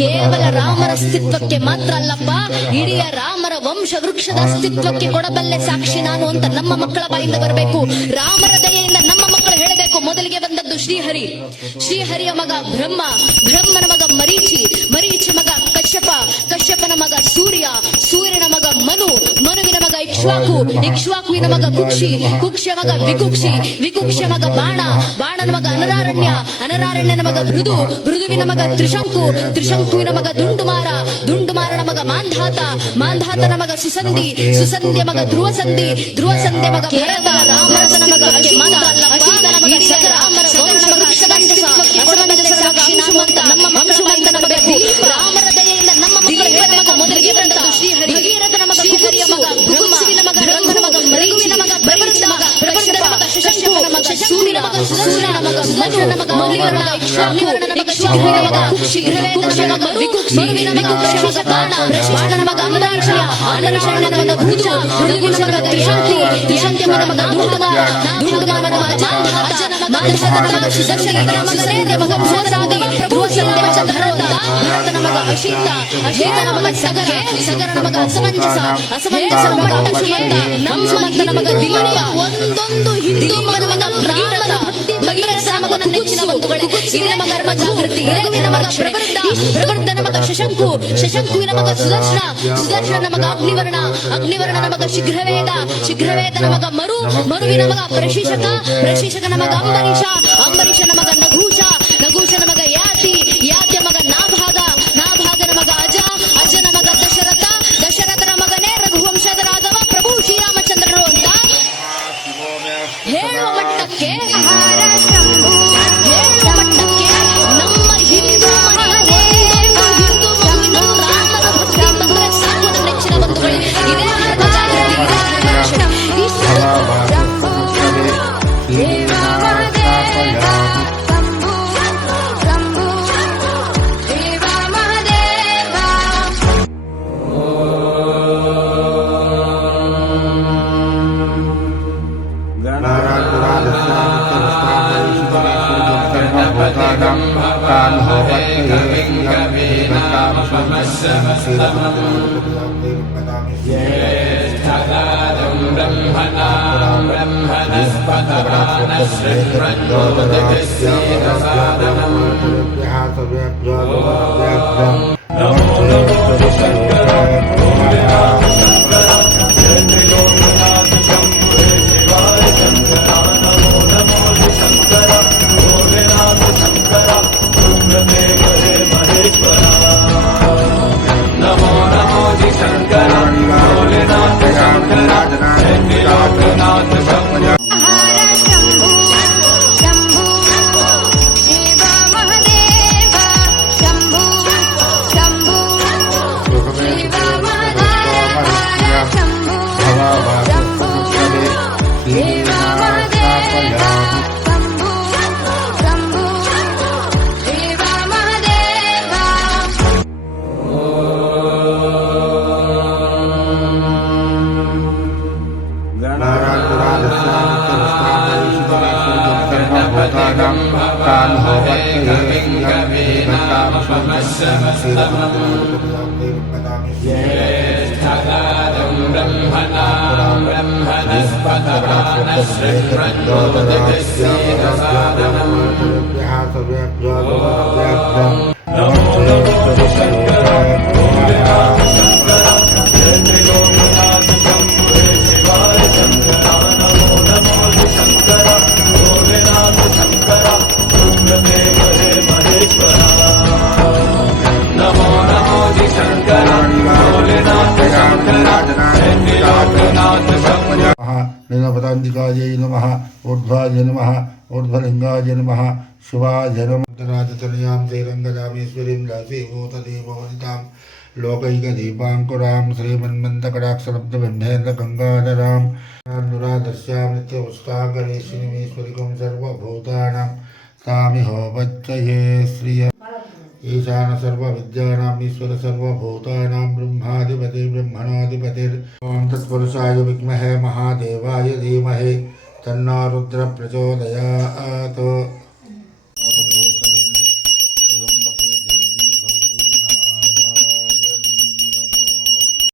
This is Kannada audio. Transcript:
ಕೇವಲ ರಾಮರ ಅಸ್ತಿತ್ವಕ್ಕೆ ಮಾತ್ರ ಅಲ್ಲಪ್ಪ, ಇಡೀ ರಾಮರ ವಂಶ ವೃಕ್ಷದ ಅಸ್ತಿತ್ವಕ್ಕೆ ಕೊಡಬಲ್ಲೆ ಸಾಕ್ಷಿ ನಾನು ಅಂತ ನಮ್ಮ ಮಕ್ಕಳ ಬಾಯಿಂದ ಬರಬೇಕು. ರಾಮರ ದಯೆಯಿಂದ ನಮ್ಮ ಮಕ್ಕಳು ಹೇಳಬೇಕು. ಮೊದಲಿಗೆ ಬಂದದ್ದು ಶ್ರೀಹರಿ, ಶ್ರೀಹರಿಯ ಮಗ ಬ್ರಹ್ಮ, ಬ್ರಹ್ಮನ ಮಗ ಮರೀಚಿ, ಮರೀಚಿ ಮಗ ಕಶ್ಯಪ, ಕಶ್ಯಪನ ಮಗ ಸೂರ್ಯ, ಸೂರ್ಯನ ಮಗ ಮನು, ಮನುವಿನ ಮಗ ಇಕ್ಷ್ವಾಕು, ಇಕ್ಷ್ವಾಕುವಿನ ಮಗ ಕುಕ್ಷಿ, ಕುಕ್ಷಿಯ ಮಗ ವಿಕುಕ್ಷಿ, ವಿಕುಕ್ಷಿಯ ಮಗ ಬಾಣ, ಬಾಣನ ಮಗ ಅನರಾರಣ್ಯ, ಅನರಾರಣ್ಯನ ಮಗ ಮೃದು, ಮೃದುವಿನ ಮಗ ತ್ರಿಶಂಕು, ತ್ರಿಶಂಕುವಿನ ಮಗ ದುಂಡುಮಾರ, ದುಂಡುಮಾರನ ಮಗ ಮಾಂಧಾತ, ಮಾಂಧಾತನ ಮಗ ಸುಸಂಧಿ, ಸುಸಂಧಿಯ ಮಗ ಧ್ರುವಸಂಧಿ, ಧ್ರುವಸಂಧಿಯ ಮಗ ಭರತ, ಭರತನ ಮಗ ಅಶೀತನ ಮಗ ಸಗರ, ಸಗರನ ಮಗ ಅಸಮಂಜಸರ ಮಗ ಅಂಶುಮಂತ, ನಮ್ಮ ಅಂಶುಮಂತ ನಮಗೆ ರಾಮರ ದಯೆಯಿಂದ ನಮ್ಮ ಮಗ ಮೊದಲಿಗೆ ಬಂದದ್ದು ಶ್ರೀಹರಿ, ಭಗೀರಥನ ಮಗ ಶ್ರೀಹರಿಯ ಮಗ ಭುಗುಮುಸುವಿನ ಮಗ ರಂಗನ ಮಗ ಮರಗುವಿನ ಮಗ ಪ್ರಬಂಧನ ಮಗ ಪ್ರಬಂಧನ ಮಗ ಶಶಂಕುವಿನ ಮಗ ಸೂರ್ಯನ ಮಗ ಸೂರ್ಯನ ಮಗ ಮನುವಿನ ಮಗ ಮನುವಿನ ಮಗ ಇಕ್ಷ್ವಾಕುವಿನ ಮಗ ಇಕ್ಷ್ವಾಕುವಿನ ಮಗ ಕುಕ್ಷಿ, ಗಿರವೇದನ ಮಗ ವಿಕುಕ್ಷಿ, ಮನುವಿನ ಮಗ ಕುಕ್ಷಿಯ ಮಗ ಬಾಣ, ಬಾಣನ ಮಗ ಅಂಬರೀಷ, ಅಂಬರೀಷನ ಮಗ ಮೃದು, ಮೃದುವಿನ ಮಗ ತ್ರಿಶಂಕು, ತ್ರಿಶಂಕಿಯ ಮಗ ದುಂಡುಮಾರ, ದುಂಡುಮಾರನ ಮಗ ಮಾಂಧಾತ, ಮಾಂಧಾತನ ಮಗ ಸುಸಂಧಿಯ ಮಗ ಸೇರ್ಯ ಮಗ ಭೋಜರಾಗಿ, ಧ್ರುವಸಂಧಿಯ ಮಗ ಭರತ, ಭರತನ ಮಗ ಅಶೀತ, ಅಶೀತನ ಮಗ ಸಗರ, ಸಗರನ ಮಗ ಅಸಮಂಜಸ, ಅಸಮಂಜಸನ ಮಗ ಅಂಶುಮಂತ, ಅಂಶುಮಂತನ ಮಗ ದಿಮನಿಯ, ಒಂದೊಂದು ಹಿಂದೂ ಮಗ ರಾಮರ ಭಗೀರಥನ ಮಗ ನೆಚ್ಚಿನ ಬಂಧುಗಳೇ, ಇವನ ಮಗ ಜಾಗೃತಿ, ರಘುವಿನ ಮಗ ಪ್ರಬಂಧ, ಪ್ರಬಂಧನ ಮಗ ಶಶಂಕು, ಶಶಂಕುವಿನ ಮಗ ಸುದರ್ಶನ, ಸುದರ್ಶನ ಮಗ ಅಗ್ನಿವರ್ಣ, ಅಗ್ನಿವರ್ಣನ ಮಗ ಶೀಘ್ರವೇದ, ಶೀಘ್ರವೇದನ ಮಗ ಮರು, ಮರುವಿನ ಮಗ ಪ್ರಶೀಶಕ, ಪ್ರಶೀಶಕನ ಮಗ ಅಂಬರೀಷ, ಅಂಬರೀಷನ ಮಗ ನಘೂಷ, ನಘೂಷನ ಮಗ ಯಾತಿ, ಯಾತಿಯ ಮಗ ನಾಭಾಗ, ನಾಭಾಗನ ಮಗ ಅಜ, ಅಜನ ಮಗ ದಶರಥ, ದಶರಥನ ಮಗನೇ ರಘುವಂಶದ ರಾಘವ ಪ್ರಭು ಶ್ರೀರಾಮಚಂದ್ರರು ಅಂತ ಹೇಳುವ ಮಟ್ಟಕ್ಕೆ, ಹೇಳುವ ಮಟ್ಟಕ್ಕೆ ನಮ್ಮ ಹಿಂದೂ ಮನೆಯಲ್ಲಿ ಹಿಂದೂ ಮಗುವಿನ ರಾಮನ ಭಕ್ತಿ ಬಂದರೆ ಸಾಕು ನನ್ನ ನೆಚ್ಚಿನ ಬಂಧುಗಳೇ. ಇದೇ पदान्तिकायै नमः ऊर्ध्वाय नमः ऊर्ध्वलिङ्गाय नमः शिवाय नमः राजतनयां श्रीरङ्गदामेश्वरीं दासीभूतदेववनितां लोकैकदीपाङ्कुरां श्रीमन्मन्दकटाक्षलब्धबिम्बेन्द्रगङ्गाधरां अनुराधस्यां नित्यपुष्टाकरेशिनीमेश्वरिकं सर्वभूतानां तामिहोपच्चये श्रिय ईशान सर्वविद्यानाम् ईश्वर सर्वभूतानां ब्रह्माधिपति ब्रह्मणाधिपतिर् ॐ तत्पुरुषाय विद्महे महादेवाय धीमहि तन्नो रुद्रः प्रचोदयात्।